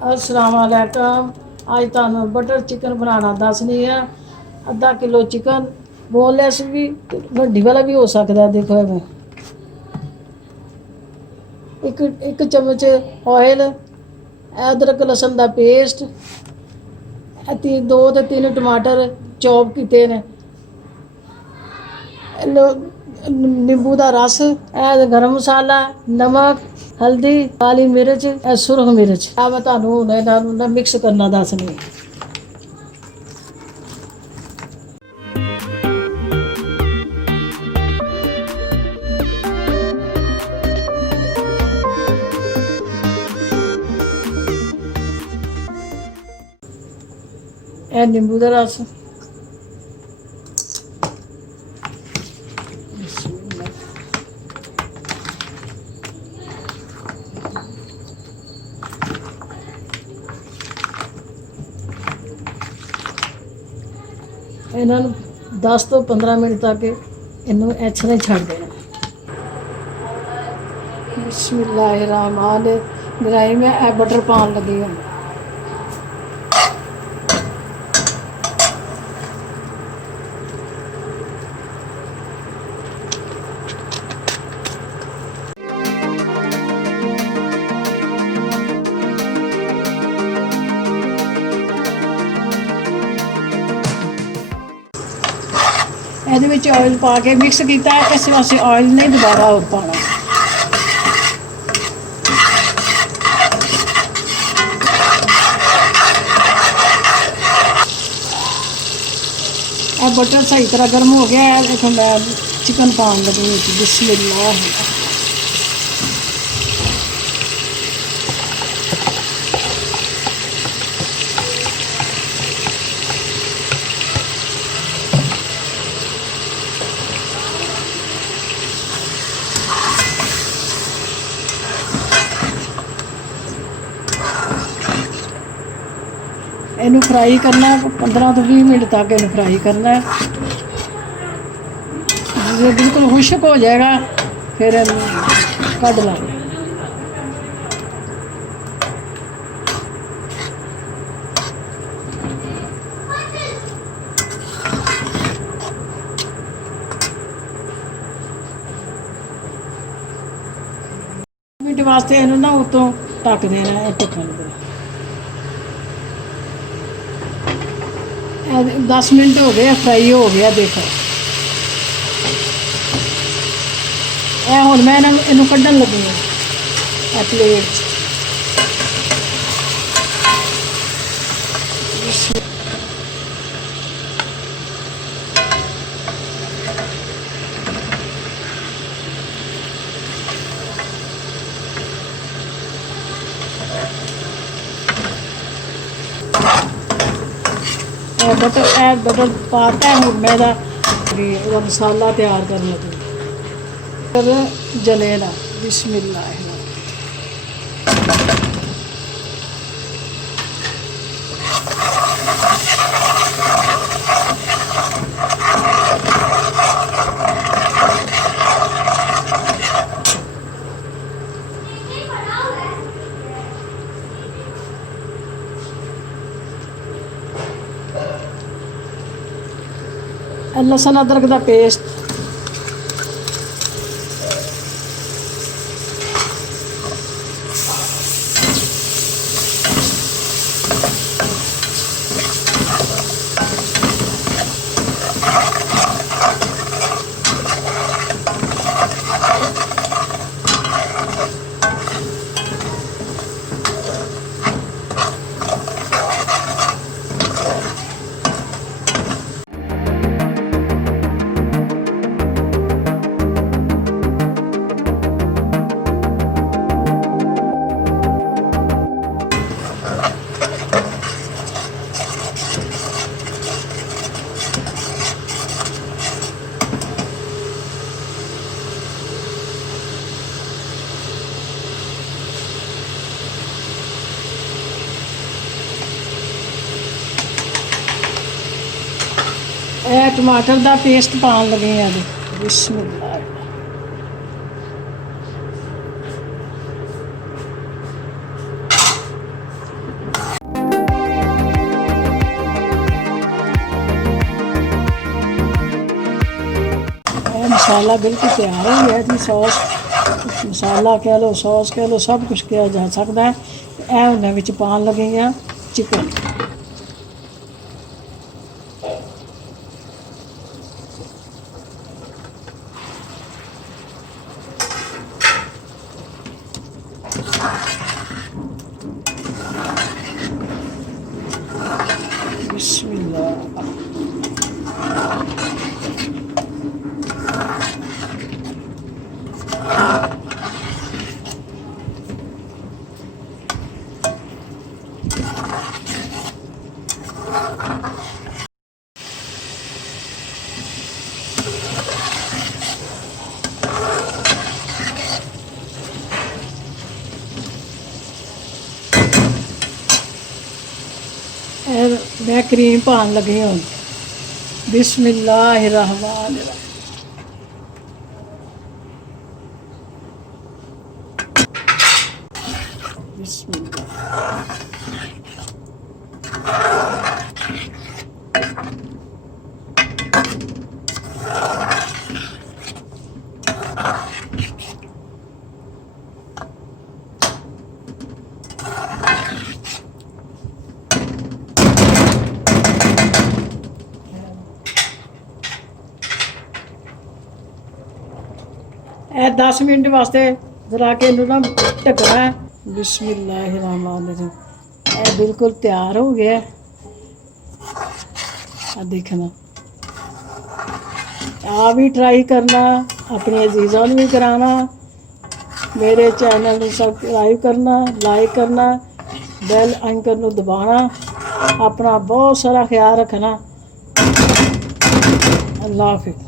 अस्सलाम वालेकुम। आज तुहानू बटर चिकन बनाना दसनी है। आधा किलो चिकन, बोनलैस भी हड्डी वाला भी हो सकता है। देखो मैं एक चम्मच ऑयल, अदरक लसन का पेस्ट, दो तो तीन टमाटर चॉप किए ने, नींबू का रस, गरम मसाला, नमक, हल्दी, काली मिर्च, सुरख मिर्च। आ मैं तुहानू हुण मिक्स करना दसनी। ए नींबू का रस, इन्हों 10 तो 15 मिनट तक इनू इस तरह छड़ देना। बिस्मिल्लाहिर्रहमानिर्रहीम। मैं बटर पान लगी हूँ। ये ऑयल पा के मिक्स किया, इस वास्ते ऑयल नहीं दोबारा और पाना। बटर सही तरह गर्म हो गया है। देखो मैं चिकन पान लगी। बिस्मिल्लाह। इनू फ्राई करना 15 तो 20 मिनट तक इनू फ्राई करना है। जो बिल्कुल खुश्क हो जाएगा फिर कढ़ लाना। मिनट वास्ते इनू ना उतों ढक देना है। ढक्कन दे 10 मिनट हो गए, फ्राई हो गया। देखो हुण मैं इनू कढ़न लगी हूँ प्लेट। बटर पाता है। हुण मैं मसाला तैयार कर लगी। जले ना। बिस्मिल्लाह। लसन अदरक का पेस्ट, टमाटर का पेस्ट पान लगे हैं। बिस्मिल्लाह। मसाला बिल्कुल तैयार हो गया जी। सॉस मसाला कह लो, सॉस कह लो, सब कुछ किया जा सकता है। ਇਹ ਉਹਨਾਂ ਵਿੱਚ ਪਾਉਣ ਲੱਗੇ ਆ ਚਿਕਨ। ਬਿਸਮਿल्लाह। मैं क्रीम पान लगी हूँ। बिस्मिल्लाहिर्रहमानिर्रहीम। बिस्मिल्लाह। ਇਹ 10 ਮਿੰਟ ਵਾਸਤੇ ਜ਼ਰਾ ਕੇ ਇਹਨੂੰ ਨਾ ਢੱਕਣਾ ਹੈ। बिस्मिल्लाहिर्रहमानिर्रहीम। ਇਹ ਬਿਲਕੁਲ ਤਿਆਰ ਹੋ ਗਿਆ। ਆ ਦੇਖਣਾ, आप भी ट्राई करना, अपने अजीज़ों ने भी कराना। मेरे चैनल को सब्सक्राइब करना, लाइक करना, बैल आइकन को दबाना। अपना बहुत सारा ख्याल रखना। अल्लाह हाफिज़।